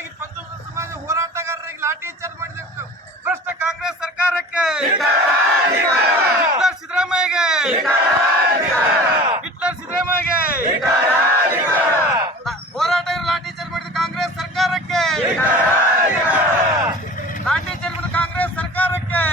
ವಿರುದ್ಧವಾಗಿ ಪಂಚಮುಖ ಹೋರಾಟಗಾರರಿಗೆ ಲಾಠಿ ಚಾರ್ಜ್ ಮಾಡಿದ ಭ್ರಷ್ಟ ಕಾಂಗ್ರೆಸ್ ಸರ್ಕಾರಕ್ಕೆ. ಹಿಟ್ಲರ್ ಸಿದ್ದರಾಮಯ್ಯಗೆ. ಹಿಟ್ಲರ್ ಸಿದ್ದರಾಮಯ್ಯಗೆ. ಹೋರಾಟಗಾರ ಲಾಠಿ ಚಾರ್ಜ್ ಮಾಡಿದ ಕಾಂಗ್ರೆಸ್ ಸರ್ಕಾರಕ್ಕೆ. ಲಾಠಿ ಚಾರ್ಜ್ ಮಾಡಿದ ಕಾಂಗ್ರೆಸ್ ಸರ್ಕಾರಕ್ಕೆ.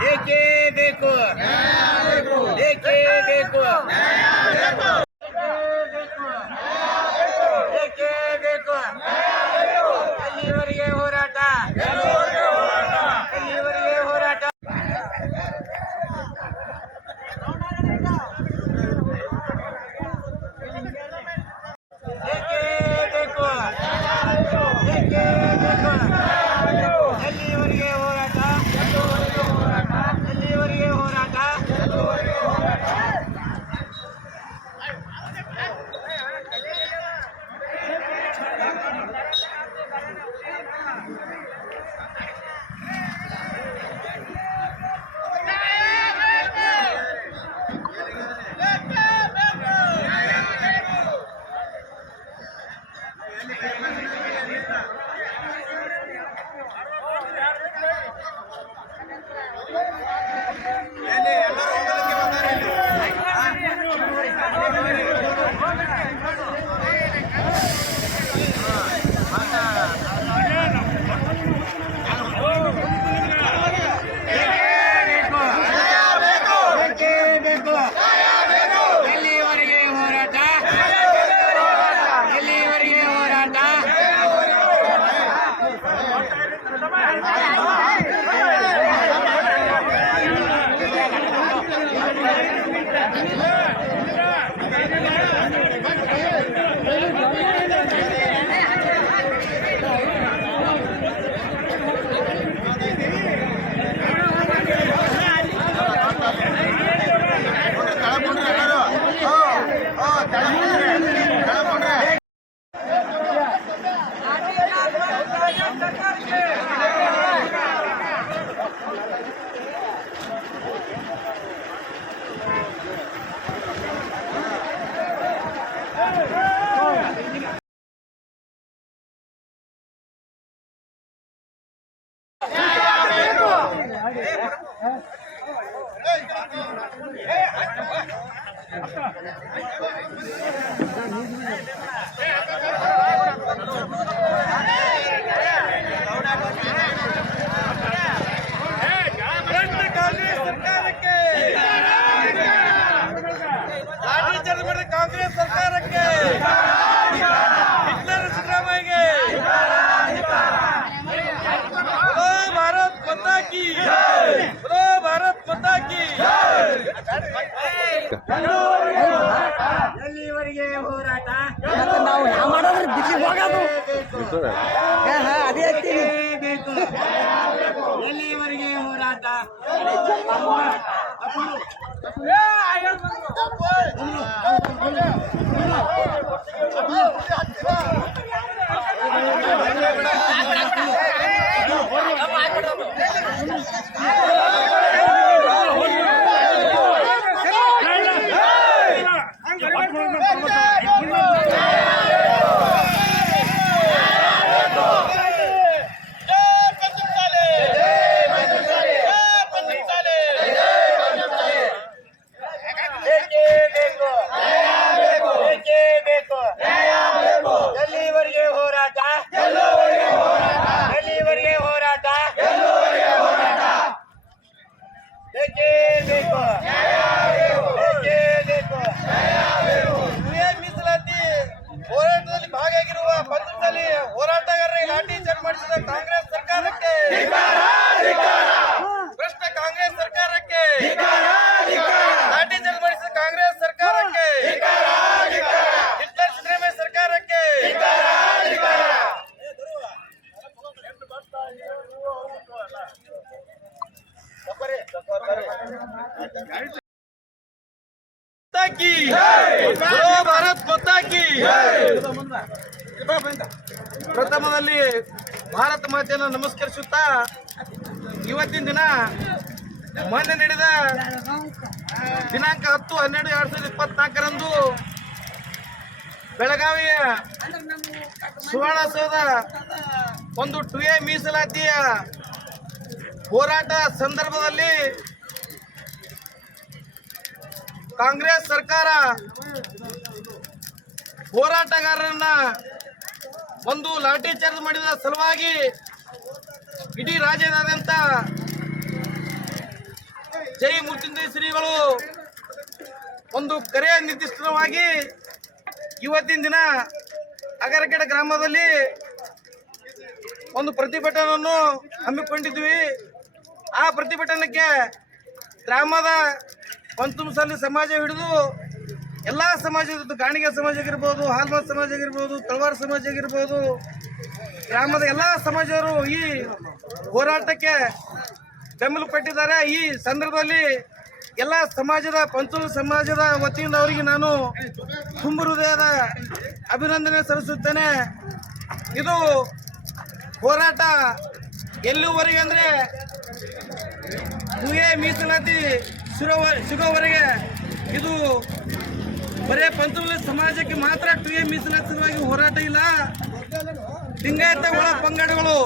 ಬೇಕೇ ಬೇಕು? ಬೇಕೇ ಬೇಕು? ಕಾಂಗ್ರೆಸ್ ಸರ್ಕಾರಕ್ಕೆ. ಬೇಕು ಹಾ, ಹಾ, ಅದೇ ಹೇಳ್ತೀನಿ ಬೇಕು ಎಲ್ಲಿವರೆಗೆ ಹೋರಾಟ ಬೇಕೇ ಬೇಕು ಬೇಕೇ ಬೇಕು ಎಲ್ಲಿವರೆಗೆ ಹೋರಾಟ ಎಲ್ಲಿವರೆಗೆ ಹೋರಾಟ ಬೇಕೇ ಬೇಕು ಬೇಕೇ ಬೇಕು ಯುಎ ಮೀಸಲಾತಿ ಹೋರಾಟದಲ್ಲಿ ಭಾಗಿಯಾಗಿರುವ ಪಂಚದಲ್ಲಿ ಹೋರಾಟಗಾರರಿಗೆ ಲಾಠಿ ಚಾರ್ಜ್ ಮಾಡಿಸಿದ ಕಾಂಗ್ರೆಸ್ ಸರ್ಕಾರಕ್ಕೆ ಭ್ರಷ್ಟ ಕಾಂಗ್ರೆಸ್ ಸರ್ಕಾರಕ್ಕೆ ಲಾಠಿ ಚಾರ್ಜ್ ಮಾಡಿಸಿದ ಕಾಂಗ್ರೆಸ್ ಸರ್ಕಾರಕ್ಕೆ ಹಿಟ್ಲರ್ ಸಿದ್ದರಾಮಯ್ಯ ಸರ್ಕಾರಕ್ಕೆ ಮಾತಾಕಿ ಜೈ ಭಾರತ್ ಮಾತಾಕಿ ಪ್ರಥಮದಲ್ಲಿ ಭಾರತ ಮಾತೆಯನ್ನು ನಮಸ್ಕರಿಸುತ್ತಾ ಇವತ್ತಿನ ದಿನ ಮೊನ್ನೆ ನಡೆದ ದಿನಾಂಕ ಹತ್ತು, ಹನ್ನೆರಡು, ಎರಡು ಸಾವಿರದ ಇಪ್ಪತ್ನಾಲ್ಕರಂದು ಬೆಳಗಾವಿಯ ಸುವರ್ಣಸೌಧ ಒಂದು ಟು ಎ ಮೀಸಲಾತಿಯ ಹೋರಾಟ ಸಂದರ್ಭದಲ್ಲಿ ಕಾಂಗ್ರೆಸ್ ಸರ್ಕಾರ ಹೋರಾಟಗಾರರನ್ನ ಒಂದು ಲಾಠಿ ಚಾರ್ಜ್ ಮಾಡಿದ ಸಲುವಾಗಿ ಇಡೀ ರಾಜ್ಯದಾದ್ಯಂತ ಜೈ ಮುರ್ತಿಂದ ಶ್ರೀಗಳು. ಒಂದು ಕರೆ ನಿರ್ದಿಷ್ಟವಾಗಿ ಇವತ್ತಿನ ದಿನ ಅಗರಕೆಡ ಗ್ರಾಮದಲ್ಲಿ ಒಂದು ಪ್ರತಿಭಟನೆಯನ್ನು ಹಮ್ಮಿಕೊಂಡಿದ್ವಿ. ಆ ಪ್ರತಿಭಟನೆಗೆ ಗ್ರಾಮದ ಪಂಚಮಸಲ್ಲಿ ಸಮಾಜ ಹಿಡಿದು ಎಲ್ಲ ಸಮಾಜದ ಗಾಣಿಗೆ ಸಮಾಜ ಆಗಿರ್ಬೋದು ಹಾಲ್ಮತ್ ಸಮಾಜ ಆಗಿರ್ಬೋದು ತಳವಾರ ಸಮಾಜ ಆಗಿರ್ಬೋದು ಗ್ರಾಮದ ಎಲ್ಲ ಸಮಾಜವರು ಈ ಹೋರಾಟಕ್ಕೆ ಬೆಂಬಲ ಕೊಟ್ಟಿದ್ದಾರೆ. ಈ ಸಂದರ್ಭದಲ್ಲಿ ಎಲ್ಲ ಸಮಾಜದ ಪಂಚಮ ಸಮಾಜದ ವತಿಯಿಂದ ಅವರಿಗೆ ನಾನು ತುಂಬ ಹೃದಯದ ಅಭಿನಂದನೆ ಸಲ್ಲಿಸುತ್ತೇನೆ. ಇದು ಹೋರಾಟ ಎಲ್ಲಿವರೆಗೆ ಅಂದರೆ ಗುಹೆ ಮೀಸಲಾತಿ ಸಿಗೋ ಸಿಗೋವರೆಗೆ ಇದು ಬರೇ ಪಂಥಗಳ ಸಮಾಜಕ್ಕೆ ಮಾತ್ರ ಟಿ ಎ ಮೀಸಲಾತಿ ಸಲುವಾಗಿ ಹೋರಾಟ ಇಲ್ಲ. ಲಿಂಗಾಯತ ಒಳ ಪಂಗಡಗಳು.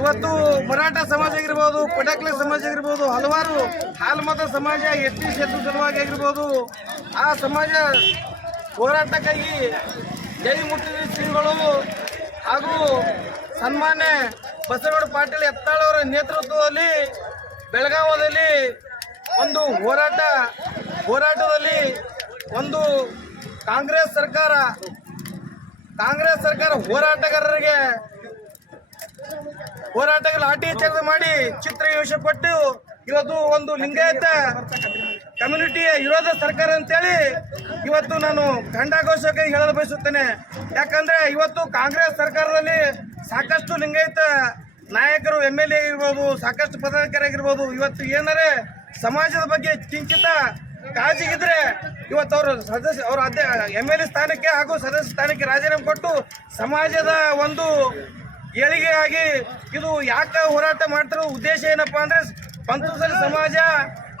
ಇವತ್ತು ಮರಾಠ ಸಮಾಜ ಆಗಿರ್ಬೋದು ಪಟಾಕ್ಲೆ ಸಮಾಜ ಆಗಿರ್ಬೋದು, ಹಲವಾರು ಹಾಲ್ಮತ ಸಮಾಜ ಎಸ್ ಟಿ ಸಲುವಾಗಿ ಆಗಿರ್ಬೋದು, ಆ ಸಮಾಜ ಹೋರಾಟಕ್ಕಾಗಿ ಜೈ ಮುಟ್ಟಿದ ಶ್ರೀಗಳು ಹಾಗೂ ಸನ್ಮಾನ್ಯ ಬಸವಗೌಡ ಪಾಟೀಲ್ ಎತ್ತಾಳವರ ನೇತೃತ್ವದಲ್ಲಿ ಬೆಳಗಾವದಲ್ಲಿ ಒಂದು ಹೋರಾಟ, ಹೋರಾಟದಲ್ಲಿ ಒಂದು ಕಾಂಗ್ರೆಸ್ ಸರ್ಕಾರ ಕಾಂಗ್ರೆಸ್ ಸರ್ಕಾರ ಹೋರಾಟಗಾರರಿಗೆ ಹೋರಾಟಕ್ಕೆ ಲಾಠಿ ಚಾರ್ಜ್ ಮಾಡಿ ಚಿತ್ರ ಪಟ್ಟು ಇವತ್ತು ಒಂದು ಲಿಂಗಾಯತ ಕಮ್ಯುನಿಟಿಯ ವಿರೋಧ ಸರ್ಕಾರ ಅಂತೇಳಿ ಇವತ್ತು ನಾನು ಖಂಡಾಘೋಷಕ್ಕೆ ಹೇಳಲು ಬಯಸುತ್ತೇನೆ. ಯಾಕಂದ್ರೆ ಇವತ್ತು ಕಾಂಗ್ರೆಸ್ ಸರ್ಕಾರದಲ್ಲಿ ಸಾಕಷ್ಟು ಲಿಂಗಾಯತ ನಾಯಕರು, ಎಂ ಎಲ್ ಎ ಆಗಿರ್ಬೋದು, ಸಾಕಷ್ಟು ಪದಾಧಿಕಾರಿಯಾಗಿರ್ಬೋದು, ಇವತ್ತು ಏನಾರೇ ಸಮಾಜದ ಬಗ್ಗೆ ಚಿಂಚಿತ ಕಾಳಜಿಗಿದ್ರೆ ಇವತ್ತು ಅವರು ಸದಸ್ಯ ಅವರು ಅಧ್ಯ ಎಂ ಎಲ್ ಎ ಸ್ಥಾನಕ್ಕೆ ಹಾಗೂ ಸದಸ್ಯ ಸ್ಥಾನಕ್ಕೆ ರಾಜೀನಾಮೆ ಕೊಟ್ಟು ಸಮಾಜದ ಒಂದು ಏಳಿಗೆಯಾಗಿ ಇದು ಯಾಕೆ ಹೋರಾಟ ಮಾಡ್ತಿರೋ ಉದ್ದೇಶ ಏನಪ್ಪ ಅಂದರೆ ಪಂಚಮಸಾಲಿ ಸಮಾಜ,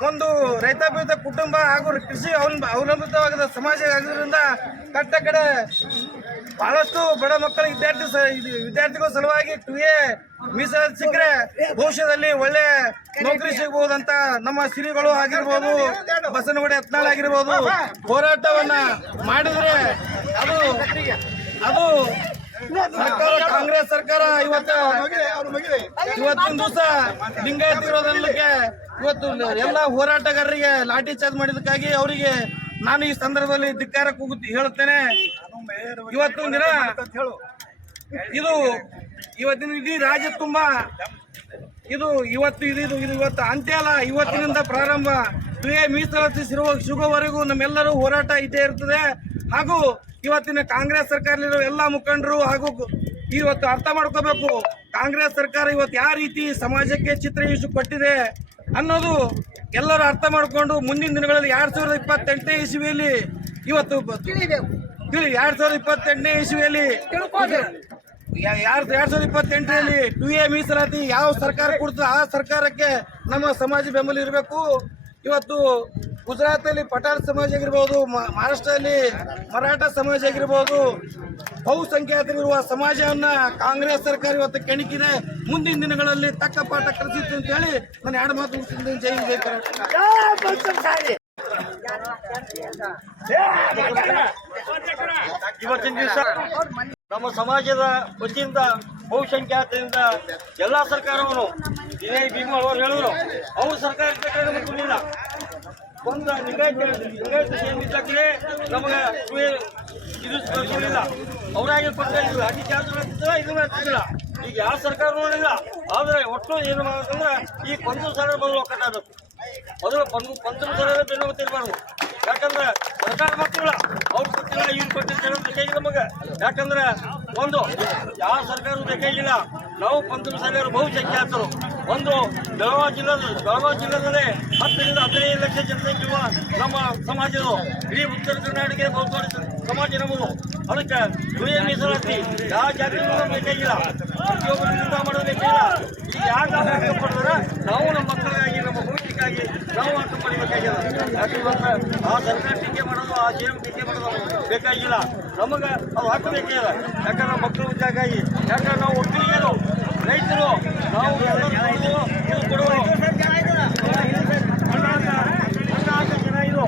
ಒಂದು ರೈತಾಪಿತ ಕುಟುಂಬ ಹಾಗೂ ಕೃಷಿ ಅವಲಂಬ ಅವಲಂಬಿತವಾದ ಸಮಾಜ ಆಗಿರೋದ್ರಿಂದ ಕಟ್ಟ ಕಡೆ ಬಹಳಷ್ಟು ಬಡ ಮಕ್ಕಳ ವಿದ್ಯಾರ್ಥಿ ವಿದ್ಯಾರ್ಥಿಗಳ ಸಲುವಾಗಿ ಟು ಎ ಮೀಸಲಾತಿ ಸಿಕ್ಕರೆ ಭವಿಷ್ಯದಲ್ಲಿ ಒಳ್ಳೆ ನೌಕರಿ ಸಿಗಬಹುದಂತ ನಮ್ಮ ಸಿರಿಗಳು ಆಗಿರ್ಬೋದು ಬಸನಗುಡಿ ಹತ್ನಾಳ್ ಆಗಿರ್ಬೋದು, ಹೋರಾಟವನ್ನ ಮಾಡಿದ್ರೆ ಅದು ಅದು ಸರ್ಕಾರ, ಕಾಂಗ್ರೆಸ್ ಸರ್ಕಾರ ಇವತ್ತು ಇವತ್ತಿನ ದಿವಸ ಲಿಂಗಾಯತ ವಿರೋಧಕ್ಕೆ ಇವತ್ತು ಎಲ್ಲ ಹೋರಾಟಗಾರರಿಗೆ ಲಾಠಿ ಚಾರ್ಜ್ ಮಾಡಿದಕ್ಕಾಗಿ ಅವರಿಗೆ ನಾನು ಈ ಸಂದರ್ಭದಲ್ಲಿ ಧಿಕ್ಕಾರ ಕೂಗುತ್ತಿ ಹೇಳುತ್ತೇನೆ. ಇವತ್ತು ದಿನ ಇದು ಇವತ್ತಿನ ಇಡೀ ರಾಜ್ಯ ತುಂಬಾ ಇದು ಇವತ್ತು ಇದು ಇದು ಇದು ಇವತ್ತು ಅಂತ್ಯ ಅಲ್ಲ ಇವತ್ತಿನಿಂದ ಪ್ರಾರಂಭ. ಕ್ರಿಯೆ ಮೀಸಲಾತಿ ಸಿರುವ ಸಿಗುವವರೆಗೂ ನಮ್ಮೆಲ್ಲರೂ ಹೋರಾಟ ಇದ್ದೇ ಇರ್ತದೆ. ಹಾಗೂ ಇವತ್ತಿನ ಕಾಂಗ್ರೆಸ್ ಸರ್ಕಾರದಲ್ಲಿರೋ ಎಲ್ಲ ಮುಖಂಡರು ಹಾಗೂ ಇವತ್ತು ಅರ್ಥ ಮಾಡ್ಕೋಬೇಕು. ಕಾಂಗ್ರೆಸ್ ಸರ್ಕಾರ ಇವತ್ತು ಯಾವ ರೀತಿ ಸಮಾಜಕ್ಕೆ ಚಿತ್ರ ಕೊಟ್ಟಿದೆ ಅನ್ನೋದು ಎಲ್ಲರೂ ಅರ್ಥ ಮಾಡಿಕೊಂಡು ಮುಂದಿನ ದಿನಗಳಲ್ಲಿ ಎರಡು ಸಾವಿರದ ಇಪ್ಪತ್ತೆಂಟನೇ ಇಸುವಿಯಲ್ಲಿ ಇವತ್ತು ಎರಡು ತಿಳಿ ಎರಡ್ ಸಾವಿರದ ಇಪ್ಪತ್ತೆಂಟನೇ ಇಸುವಿಯಲ್ಲಿ ಯಾ- ಎರಡ್ ಸಾವಿರದ ಇಪ್ಪತ್ತೆಂಟರಲ್ಲಿ ಟು ಎ ಮೀಸಲಾತಿ ಯಾವ ಸರ್ಕಾರ ಕೊಡ್ತದೆ ಆ ಸರ್ಕಾರಕ್ಕೆ ನಮ್ಮ ಸಮಾಜ ಬೆಂಬಲ ಇರಬೇಕು. ಇವತ್ತು ಗುಜರಾತಲ್ಲಿ ಪಠಾಣ್ ಸಮಾಜ ಆಗಿರ್ಬೋದು ಮಹಾರಾಷ್ಟ್ರದಲ್ಲಿ ಮರಾಠ ಸಮಾಜ ಆಗಿರ್ಬೋದು, ಬಹುಸಂಖ್ಯಾತರಿರುವ ಸಮಾಜವನ್ನ ಕಾಂಗ್ರೆಸ್ ಸರ್ಕಾರ ಇವತ್ತು ಕೆಣಕಿದೆ. ಮುಂದಿನ ದಿನಗಳಲ್ಲಿ ತಕ್ಕ ಪಾಠ ಕಲಿಸಿತ್ತು ಅಂತ ಹೇಳಿ ನಾನು ಎರಡು ಮಾತು ಮುಗಿಸಿದ್ದೇನೆ ಜೈ ಇವತ್ತಿನ ದಿವಸ ನಮ್ಮ ಸಮಾಜದ ವತಿಯಿಂದ ಬಹುಸಂಖ್ಯಾತರಿಂದ ಎಲ್ಲ ಸರ್ಕಾರವನ್ನು ಇದೇ ಭೀಮಾ ಅವರು ಹೇಳಿದ್ರು ಅವರು ಸರ್ಕಾರ ಕೊಡಲಿಲ್ಲ ಒಂದು ಲಿಂಗಾಯತ ನಮಗೆ ಇದು ಕೊಡಲಿಲ್ಲ ಅವರಾಗಿ ಕೊಟ್ಟಿಲ್ಲ ಅತಿ ಚಾರ್ಜ್ ಇದು ಮಾಡ್ತಿದ್ದಿಲ್ಲ. ಈಗ ಯಾವ ಸರ್ಕಾರ ನೋಡಿಲ್ಲ. ಆದರೆ ಒಟ್ಟು ಏನು ಮಾಡಬೇಕಂದ್ರೆ ಈ ಕೊಂದು ಸಾವಿರ ಬದಲು ಕಟ್ಟಬೇಕು ಮೊದಲು ಬಂದು ಪಂಚಮದ ಬೆನ್ನೋಗುತ್ತಿರಬಾರ್ದು ಯಾಕಂದ್ರೆ ಸರ್ಕಾರ ಮಕ್ಕಳ ಅವ್ರು ಕೊಟ್ಟಿಲ್ಲ, ಇವ್ರು ಕೊಟ್ಟಿಲ್ಲ ಹೇಳೋದು ಬೇಕಾಗಿಲ್ಲ ನಮಗೆ. ಯಾಕಂದ್ರೆ ಒಂದು, ಯಾವ ಸರ್ಕಾರ ಬೇಕಾಗಿಲ್ಲ ನಾವು ಪಂಚಮ ಶಾಲೆಯವರು ಬಹುಸಂಖ್ಯಾತರು ಒಂದು, ಬೆಳಗಾವಿ ಜಿಲ್ಲೆ ಬೆಳಗಾವಿ ಜಿಲ್ಲೆಯಲ್ಲಿ ಹತ್ತರಿಂದ ಹದಿನೈದು ಲಕ್ಷ ಜನಸಂಖ್ಯೆ ಇರುವ ನಮ್ಮ ಸಮಾಜದ ಇಡೀ ಉತ್ತರ ಕರ್ನಾಟಕ ಬಹುತೇಕ ಸಮಾಜ ನಮ್ಮದು. ಅದಕ್ಕೆ ಗುರಿಯ ಮೀಸಲಾತಿ, ಯಾವ ಜಾತಿ ಬೇಕಾಗಿಲ್ಲ ಪ್ರತಿಯೊಬ್ಬರು ನಿರ್ಮಾಣ ಮಾಡೋದು ಬೇಕಾಗಿಲ್ಲ ಈಗ ಯಾರು ನಾವು ಪಡೆದ್ರೆ ನಾವು ನಮ್ಮ ಮಕ್ಕಳಿಗಾಗಿ ನಮ್ಮ ಭವಿಷ್ಯಕ್ಕಾಗಿ ನಾವು ಅರ್ಥ ಮಾಡಬೇಕಾಗಿಲ್ಲ ಯಾಕಂದ್ರೆ ಆ ಸರ್ಕಾರ ಟೀಕೆ ಮಾಡೋದು, ಆ ಸಿ ಎಂ ಟೀಕೆ ಮಾಡೋದು ಬೇಕಾಗಿಲ್ಲ. ನಮಗೆ ಅದು ಹಾಕಬೇಕಿಲ್ಲ ಯಾಕಂದ್ರೆ ಮಕ್ಕಳು ಉದ್ಯೋಗಾಗಿ ಯಾಕಂದ್ರೆ ನಾವು ಒಟ್ಟಿಗೆ ರೈತರು, ನಾವು ಕೊಡುವ ಹಾಕೋ ಜನ ಇದು.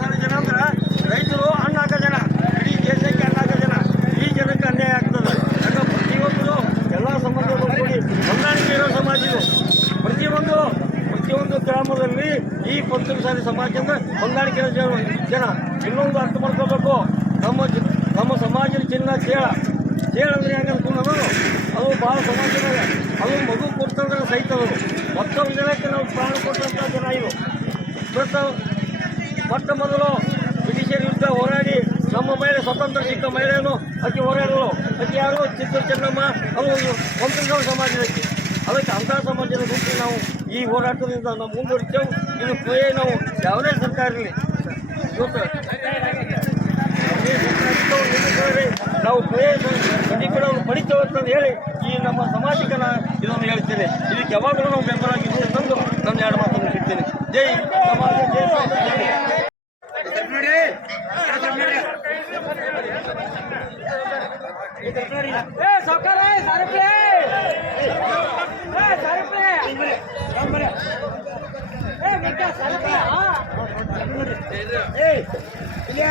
ಸಾರಿ ಜನ ಅಂದ್ರೆ ರೈತರು ಹಣ್ಣು ಹಾಕೋ ಜನ ಇಡೀ ದೇಶಕ್ಕೆ ಹಣ್ಣು ಹಾಕೋ ಜನ ಈ ಜನಕ್ಕೆ ಅನ್ಯಾಯ ಆಗ್ತದೆ ಯಾಕಂದ್ರೆ ಪ್ರತಿಯೊಬ್ಬರು ಎಲ್ಲ ಸಮಾಜಗಳು ಕೂಡಿ ಹೊಂದಾಣಿಕೆ ಇರೋ ಸಮಾಜ ಇದು ಪ್ರತಿಯೊಂದು ಪ್ರತಿಯೊಂದು ಗ್ರಾಮದಲ್ಲಿ ಈ ಪಂಚಮ ಸಾರಿ ಸಮಾಜದಿಂದ ಹೊಂದಾಣಿಕೆ ಜನ ಇನ್ನೊಂದು ಅರ್ಥ ಮಾಡ್ಕೋಬೇಕು ನಮ್ಮ ನಮ್ಮ ಸಮಾಜದ ಚಿನ್ನ ಚೇಳ ಚೇಳ ಅಂದ್ರೆ ಹೆಂಗೆ ಅನ್ಕೊಂಡು ಅದು ಭಾಳ ಸಮಾಜದ ಅದು ಮಗು ಕೊಡ್ತಂದ್ರೆ ಸಹಿತ ಮತ್ತೊಂದು ಜನಕ್ಕೆ ನಾವು ಪ್ರಾಣ ಕೊಟ್ಟಂಥ ಜನ ಇದು ಇವತ್ತು ಮೊಟ್ಟ ಮೊದಲು ಬ್ರಿಟಿಷರ ವಿರುದ್ಧ ಹೋರಾಡಿ ನಮ್ಮ ಮಹಿಳೆ ಸ್ವತಂತ್ರ ಸಿಕ್ಕ ಮಹಿಳೆಯನ್ನು ಅಕ್ಕಿ ಹೋರಾಡಲು ಅಕ್ಕಿ ಯಾರು? ಚಿತ್ರ ಚೆನ್ನಮ್ಮ. ಅದು ಒಂದು ಸಮಾಜ ಸಮಾಜದಕ್ಕೆ. ಅದಕ್ಕೆ ಅಂತಹ ಸಮಾಜದ ಗುಂಪು ನಾವು ಈ ಹೋರಾಟದಿಂದ ನಾವು ಮುಂದುವರಿತೇವೆ. ಇದು ಕೊಯ್ಯ ನಾವು ಯಾವುದೇ ಸರ್ಕಾರ ಇರಲಿ. ಇವತ್ತು ನಾವು ಕ್ರಿಯೆ ಪ್ರತಿಫಲವನ್ನು ಪಡಿತೇವೆ ಅಂತಂದು ಹೇಳಿ ಈ ನಮ್ಮ ಸಮಾಜಕ್ಕೆ ನಾನು ಇದನ್ನು ಹೇಳ್ತೇನೆ. ಇದಕ್ಕೆ ಯಾವಾಗಲೂ ನಾವು ಬೆಂಬಲಾಗಿರ್ತೇವೆ ತಂದು ನನ್ನ ಎರಡು ಮಾತನ್ನು ಹೇಳ್ತೇನೆ. ಜೈ ಸಮಾಜ, ಜೈ ಸಮಾಜ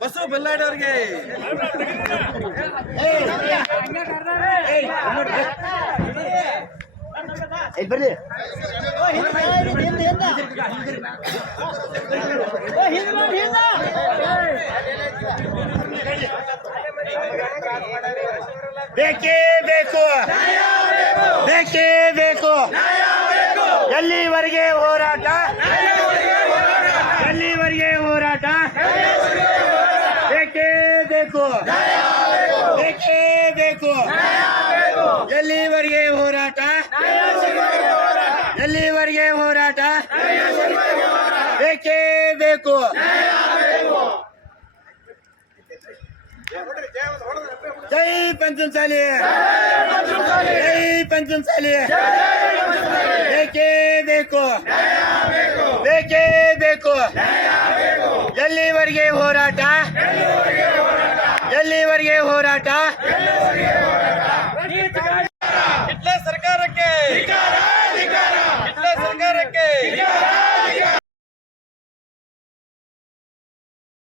ಬಸ್ಸು ಬೆಲ್ಲಾಡಿ ಅವ್ರಿಗೆ ಬೇಕೇ ಬೇಕು ಬೇಕೇ ಬೇಕು ಎಲ್ಲಿವರೆಗೆ ಹೋರಾಟ जय पंचमशाली जय पंचमशाली देखे देखो देखे देखो ಎಲ್ಲಿವರೆಗೆ ಹೋರಾಟ ಎಲ್ಲಿವರೆಗೆ ಹೋರಾಟ ಇಟ್ಲೆ ಸರ್ಕಾರಕ್ಕೆ ಇಟ್ಲೆ ಸರ್ಕಾರಕ್ಕೆ